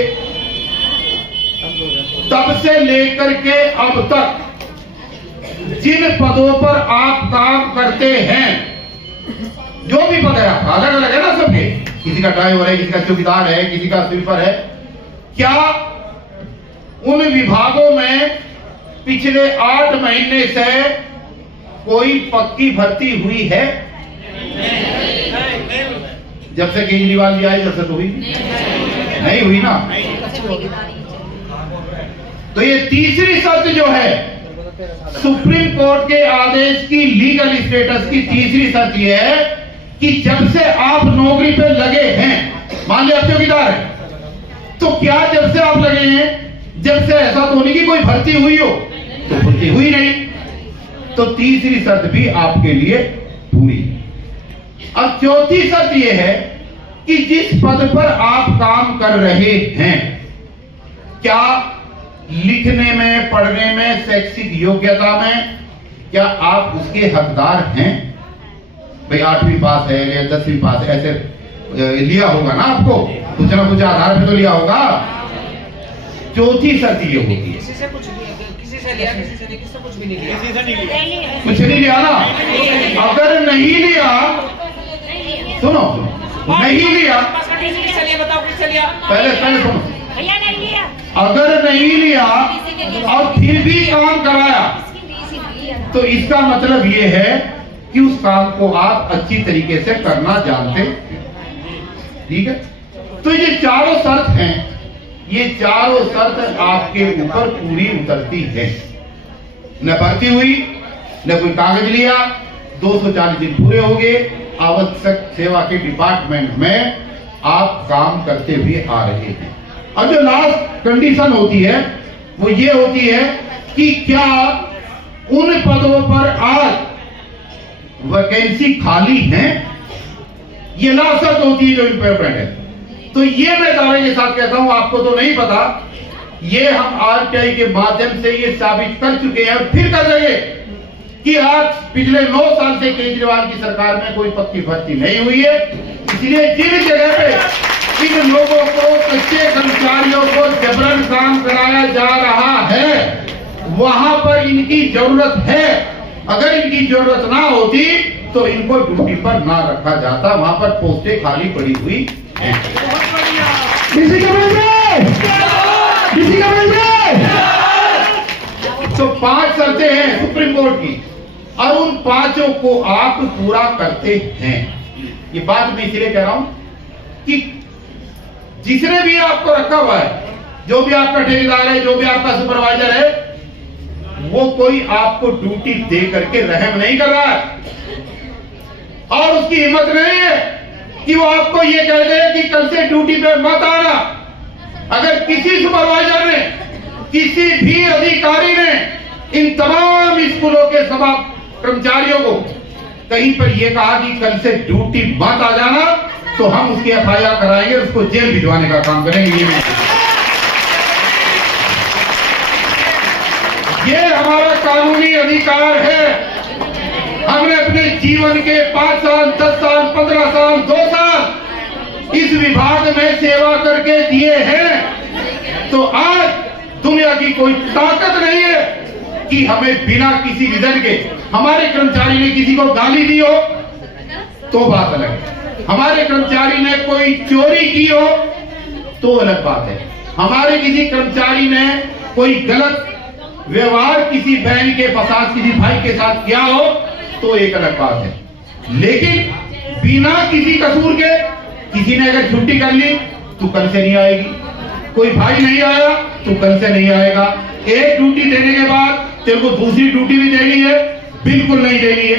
तब से लेकर के अब तक जिन पदों पर आप काम करते हैं, जो भी पद है आपका, अलग अलग है ना सबके, किसी का ड्राइवर है, किसी का चौकीदार है, किसी का स्वीपर है, क्या उन विभागों में पिछले 8 महीने से कोई पक्की भर्ती हुई है? जब से केजरीवाल जी आए जब से तो हुई नहीं हुई ना। तो ये तीसरी शर्त जो है सुप्रीम कोर्ट के आदेश की लीगल स्टेटस की तीसरी शर्त यह है कि जब से आप नौकरी पे लगे हैं, मान लिया चौकीदार है, तो क्या जब से आप लगे हैं, जब से ऐसा तो नहीं कि कोई भर्ती हुई हो, तो भर्ती हुई नहीं, तो तीसरी शर्त भी आपके लिए पूरी। अब चौथी शर्त यह है कि जिस पद पर आप काम कर रहे हैं, क्या लिखने में, पढ़ने में, शैक्षिक योग्यता में क्या आप उसके हकदार हैं? भाई 8वीं पास है या 10वीं पास है, ऐसे लिया होगा ना आपको, कुछ ना कुछ आधार पे तो लिया होगा। चौथी शर्त ये होती है, किसी से कुछ नहीं, किसी से लिया, किसी से नहीं, किसी से कुछ भी नहीं लिया, किसी से नहीं लिया, कुछ नहीं लिया ना। अगर नहीं लिया, सुनो, नहीं लिया, किससे लिया बताओ, किससे लिया? पहले सुनो, भैया नहीं लिया। अगर नहीं लिया और फिर भी काम कराया तो इसका मतलब यह है कि उस काम को आप अच्छी तरीके से करना जानते हैं, ठीक है। तो ये चारों शर्त हैं, ये चारों शर्त आपके ऊपर पूरी उतरती है। न भर्ती हुई, न कोई कागज लिया, 240 दिन पूरे हो गए, आवश्यक सेवा के डिपार्टमेंट में आप काम करते हुए आ रहे हैं। अब जो लास्ट कंडीशन होती है वो ये होती है कि क्या उन पदों पर आज वैकेंसी खाली है, ये लास्ट शर्त होती है जो इंपॉर्टेंट है। तो ये मैं दावे के साथ कहता हूं, आपको तो नहीं पता, ये हम आरटीआई के माध्यम से ये साबित कर चुके हैं और फिर कर रहे हैं कि आज पिछले 9 साल से केजरीवाल की सरकार में कोई पक्की भर्ती नहीं हुई है। इसलिए जिन जगह पे इन लोगों को, कच्चे कर्मचारियों को जबरन काम कराया जा रहा है, वहां पर इनकी जरूरत है। अगर इनकी जरूरत ना होती तो इनको ड्यूटी पर ना रखा जाता, वहां पर पोस्टें खाली पड़ी हुई हैं। किसी का तो 5 शर्तें हैं सुप्रीम कोर्ट की और उन 5 को आप पूरा करते हैं। ये बात मैं इसलिए कह रहा हूं कि जिसने भी आपको रखा हुआ है, जो भी आपका ठेकेदार है, जो भी आपका सुपरवाइजर है, वो कोई आपको ड्यूटी दे करके रहम नहीं कर रहा है और उसकी हिम्मत नहीं है कि वो आपको ये कह दे कि कल से ड्यूटी पे मत आना। अगर किसी सुपरवाइजर ने, किसी भी अधिकारी ने इन तमाम स्कूलों के सभा कर्मचारियों को कहीं पर यह कहा कि कल से ड्यूटी मत आ जाना, तो हम उसकी एफआईआर कराएंगे, उसको जेल भिजवाने का काम करेंगे। ये हमारा कानूनी अधिकार है। हमने अपने जीवन के 5 साल, 10 साल, 15 साल, 2 साल इस विभाग में सेवा करके दिए हैं। तो आज दुनिया की कोई ताकत नहीं है कि हमें बिना किसी रीजन के, हमारे कर्मचारी ने किसी को गाली दी हो तो बात अलग है, हमारे कर्मचारी ने कोई चोरी की हो तो अलग बात है, हमारे किसी कर्मचारी ने कोई गलत व्यवहार किसी बहन के साथ, किसी भाई के साथ किया हो तो एक अलग बात है। लेकिन बिना किसी कसूर के किसी ने अगर छुट्टी कर ली तो कल से नहीं आएगी, कोई भाई नहीं आया तो कल से नहीं आएगा। एक ड्यूटी देने के बाद तेरे को दूसरी ड्यूटी भी देनी है, बिल्कुल नहीं देनी है।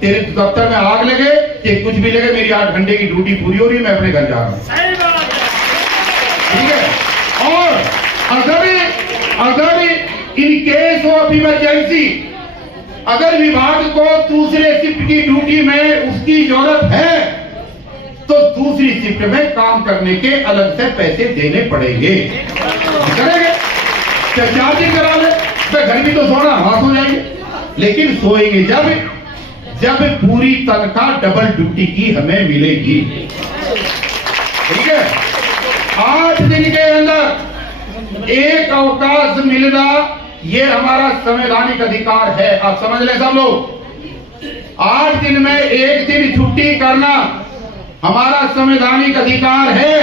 तेरे दफ्तर में आग लगे, चाहे कुछ भी लगे, मेरी 8 घंटे की ड्यूटी पूरी हो रही है, मैं अपने घर जा रहा हूं, ठीक है। और अगर इन केस ऑफ इमरजेंसी, अगर विभाग को दूसरे शिफ्ट की ड्यूटी में उसकी जरूरत है तो दूसरी शिफ्ट में काम करने के अलग से पैसे देने पड़ेंगे। करेंगे, क्या चार्जिंग करा ले, तो घर भी तो सोना, वहां सो जाएंगे, लेकिन सोएंगे जब पूरी तनख्वाह डबल ड्यूटी की हमें मिलेगी, ठीक है। 8 दिन के अंदर एक अवकाश मिलना ये हमारा संवैधानिक अधिकार है, आप समझ लें सब लोग। 8 दिन में 1 दिन छुट्टी करना हमारा संवैधानिक अधिकार है।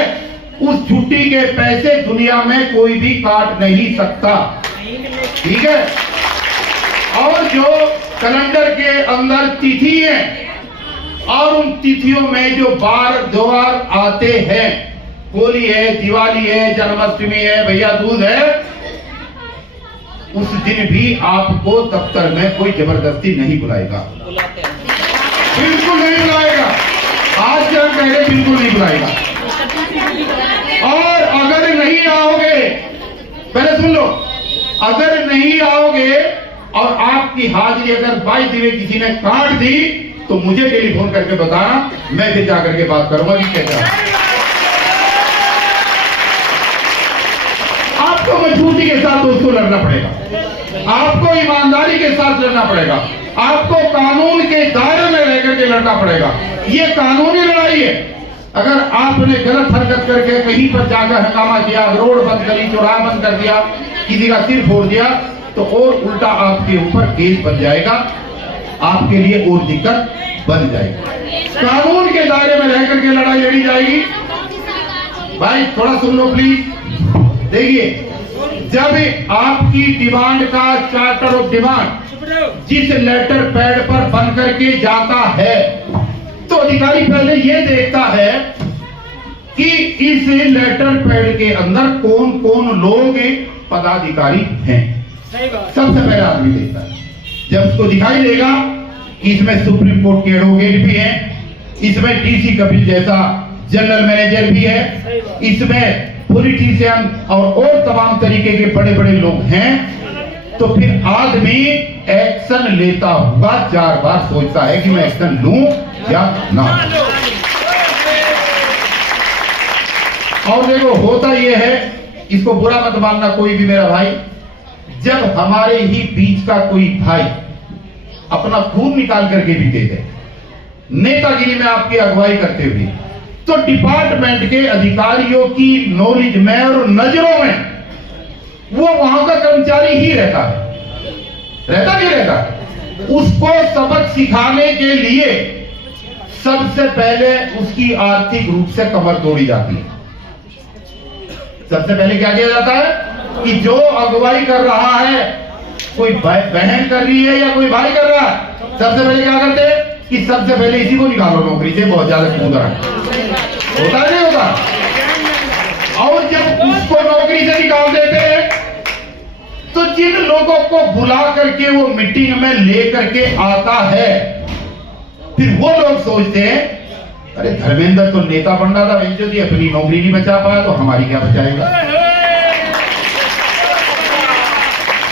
उस छुट्टी के पैसे दुनिया में कोई भी काट नहीं सकता, ठीक है। और जो कैलेंडर के अंदर तिथि है और उन तिथियों में जो बार द्वार आते हैं, होली है, दिवाली है, जन्माष्टमी है, भैया दूज है, उस दिन भी आपको दफ्तर में कोई जबरदस्ती नहीं बुलाएगा, बिल्कुल नहीं बुलाएगा। आज क्या कह रहे, बिल्कुल नहीं बुलाएगा। और अगर नहीं आओगे, पहले सुन लो, अगर नहीं आओगे और आपकी हाजिरी अगर बाई दिए किसी ने काट दी तो मुझे टेलीफोन करके बताना, मैं फिर जाकर के बात करूंगा कि कैसा। आपको मजबूती के साथ दोस्तों लड़ना पड़ेगा, आपको ईमानदारी के साथ लड़ना पड़ेगा, आपको कानून के दायरे में रह करके लड़ना पड़ेगा। ये कानूनी लड़ाई है। अगर आपने गलत हरकत करके कहीं पर जाकर हंगामा किया, रोड बंद करी, चौराहा बंद कर दिया, किसी का सिर फोड़ दिया, तो और उल्टा आपके ऊपर केस बन जाएगा, आपके लिए और दिक्कत बन जाएगी। कानून के दायरे में रह करके लड़ाई लड़ी जाएगी। भाई थोड़ा सुन लो प्लीज। देखिए, जब आपकी डिमांड का चार्टर ऑफ डिमांड जिस लेटर पैड पर बन करके जाता है तो अधिकारी पहले यह देखता है कि इस लेटर पैड के अंदर कौन कौन लोग पदाधिकारी हैं। सबसे पहले आदमी देखता है, जब उसको दिखाई देगा इसमें सुप्रीम कोर्ट के एडवोकेट भी हैं, इसमें डीसी कपिल जैसा जनरल मैनेजर भी है, इसमें पॉलिटिशियन और तमाम तरीके के बड़े बड़े लोग हैं, तो फिर आदमी एक्शन लेता हुआ 4 बार सोचता है कि मैं एक्शन लूं या ना। और देखो होता यह है, इसको बुरा मत मानना कोई भी मेरा भाई, जब हमारे ही बीच का कोई भाई अपना खून निकाल करके भी दे दे नेतागिरी में आपकी अगुवाई करते हुए, तो डिपार्टमेंट के अधिकारियों की नॉलेज में और नजरों में वो वहां का कर्मचारी ही रहता नहीं रहता। उसको सबक सिखाने के लिए सबसे पहले उसकी आर्थिक रूप से कमर तोड़ी जाती है। सबसे पहले क्या किया जाता है कि जो अगुवाई कर रहा है, कोई बहन कर रही है या कोई भाई कर रहा है, सबसे पहले क्या करते हैं कि सबसे पहले इसी को निकालो नौकरी से, बहुत ज्यादा कूद रहा है। होता नहीं होता? और जब उसको नौकरी से निकाल देते हैं, तो जिन लोगों को बुला करके वो मीटिंग में ले करके आता है, फिर वो लोग सोचते हैं अरे धर्मेंद्र तो नेता बन रहा था, यदि अपनी नौकरी नहीं बचा पाया तो हमारी क्या बचाएगा।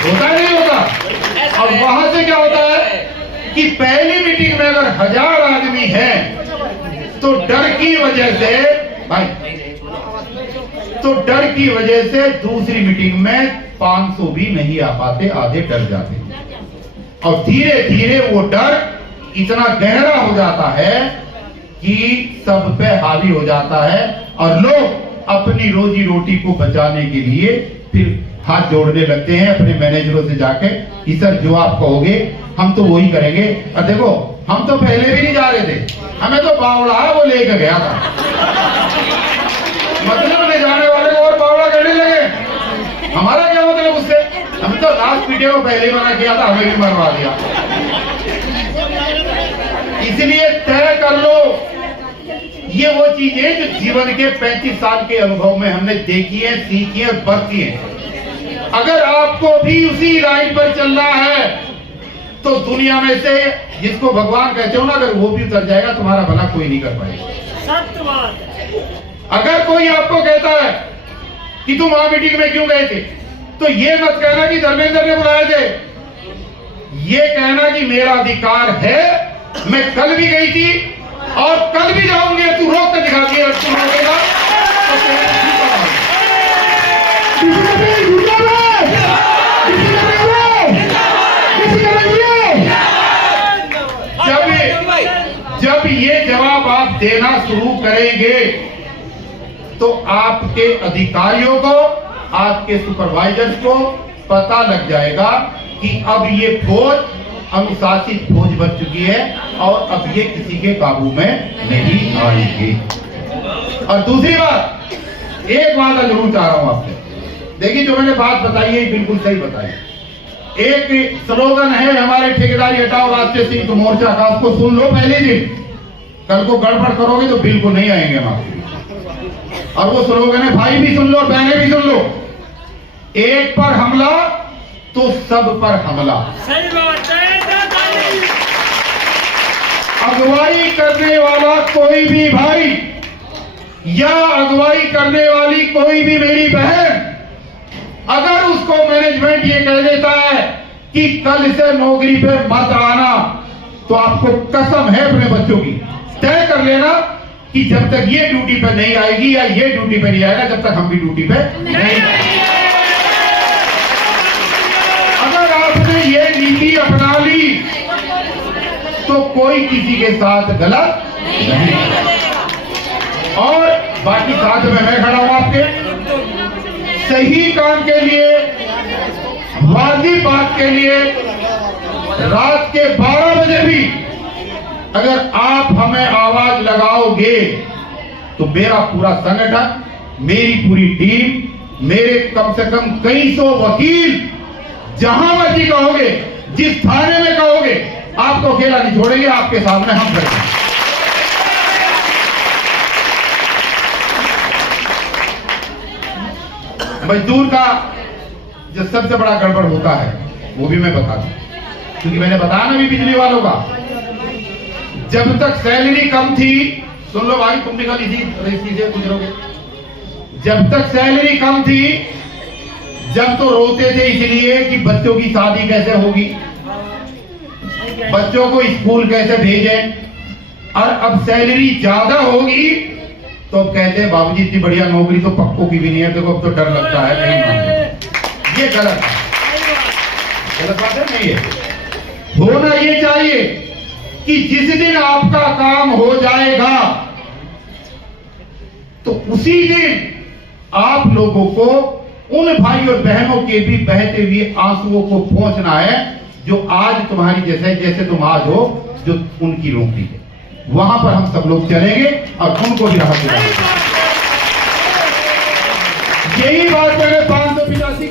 होता नहीं होता? और वहां से क्या होता है कि पहली मीटिंग में अगर 1000 आदमी है, तो डर की वजह से दूसरी मीटिंग में 500 भी नहीं आ पाते, आधे डर जाते। और धीरे धीरे वो डर इतना गहरा हो जाता है कि सब पे हावी हो जाता है, और लोग अपनी रोजी रोटी को बचाने के लिए फिर हाथ जोड़ने लगते हैं अपने मैनेजरों से जाके कि सर जो आप कहोगे हम तो वही करेंगे। और देखो हम तो पहले भी नहीं जा रहे थे, हमें तो बावड़ा वो लेकर गया था, मतलब ले जाने वाले को और बावड़ा करने लगे। हमारा क्या मतलब उससे? हम तो लास्ट वीडियो को पहले मना किया था, हमें भी मरवा दिया। इसलिए तय कर लो, ये वो चीजें जो जीवन के 35 साल के अनुभव में हमने देखी है, सीखी है, बरती है। अगर आपको भी उसी लाइन पर चलना है, तो दुनिया में से जिसको भगवान कहते हो ना, अगर वो भी उतर जाएगा तुम्हारा भला कोई नहीं कर पाएगा। अगर कोई आपको कहता है कि तुम वहां मीटिंग में क्यों गए थे, तो ये मत कहना कि धर्मेंद्र ने बुलाए थे, ये कहना कि मेरा अधिकार है, मैं कल भी गई थी और कल भी जाऊंगी, तू रोक कर दिखा दिया, तू रोकेगा जब ये जवाब आप देना शुरू करेंगे, तो आपके अधिकारियों को, आपके सुपरवाइजर्स को पता लग जाएगा कि अब ये फौज अनुशासित फौज बन चुकी है और अब ये किसी के काबू में नहीं आएगी। और दूसरी बात, एक बात जरूर चाह रहा हूं आपसे, देखिए जो मैंने बात बताई है बिल्कुल सही बताई। एक स्लोगन है हमारे ठेकेदारी हटाओ राष्ट्रीय संयुक्त मोर्चा का, उसको सुन लो पहले दिन, कल को गड़बड़ करोगे तो बिल्कुल नहीं आएंगे हम आपके। और वो स्लोगन है, भाई भी सुन लो, बहनें भी सुन लो, एक पर हमला तो सब पर हमला। सही बात है। अगुवाई करने वाला कोई भी भाई या अगुवाई करने वाली कोई भी मेरी बहन, अगर उसको मैनेजमेंट ये कह देता है कि कल से नौकरी पे मत आना, तो आपको कसम है अपने बच्चों की, तय कर लेना कि जब तक ये ड्यूटी पे नहीं आएगी या ये ड्यूटी पे नहीं आएगा, जब तक हम भी ड्यूटी पे नहीं आएंगे। अगर आपने ये नीति अपना ली, तो कोई किसी के साथ गलत नहीं। और बाकी साथ में मैं खड़ा हूं आपके, सही काम के लिए, वाजिब बात के लिए, रात के 12 बजे भी अगर आप हमें आवाज लगाओगे, तो मेरा पूरा संगठन, मेरी पूरी टीम, मेरे कम से कम कई सौ वकील, जहां मर्जी कहोगे, जिस थाने में कहोगे, आपको अकेला नहीं छोड़ेंगे, आपके सामने हम खड़े हैं। मजदूर का जो सबसे बड़ा गड़बड़ होता है वो भी मैं बता दूं, क्योंकि मैंने बताया ना भी बिजली वालों का, जब तक सैलरी कम थी सुन लो भाई, तुम भी कल इसी से गुजरोगे। जब तक सैलरी कम थी, जब तो रोते थे इसलिए कि बच्चों की शादी कैसे होगी, बच्चों को स्कूल कैसे भेजें, और अब सैलरी ज्यादा होगी तो अब कहते हैं बाबूजी इतनी बढ़िया नौकरी तो पक्कों की भी नहीं है, देखो अब तो डर लगता है नहीं मानते। ये गलत है, गलत बात है नहीं है। होना ये चाहिए कि जिस दिन आपका काम हो जाएगा तो उसी दिन आप लोगों को उन भाई और बहनों के भी बहते हुए आंसुओं को पहुंचना है जो आज तुम्हारी जैसे तुम आज हो, जो उनकी नौकरी है, वहां पर हम सब लोग चलेंगे और उनको भी राहत दिलाएंगे। यही बात मैंने 585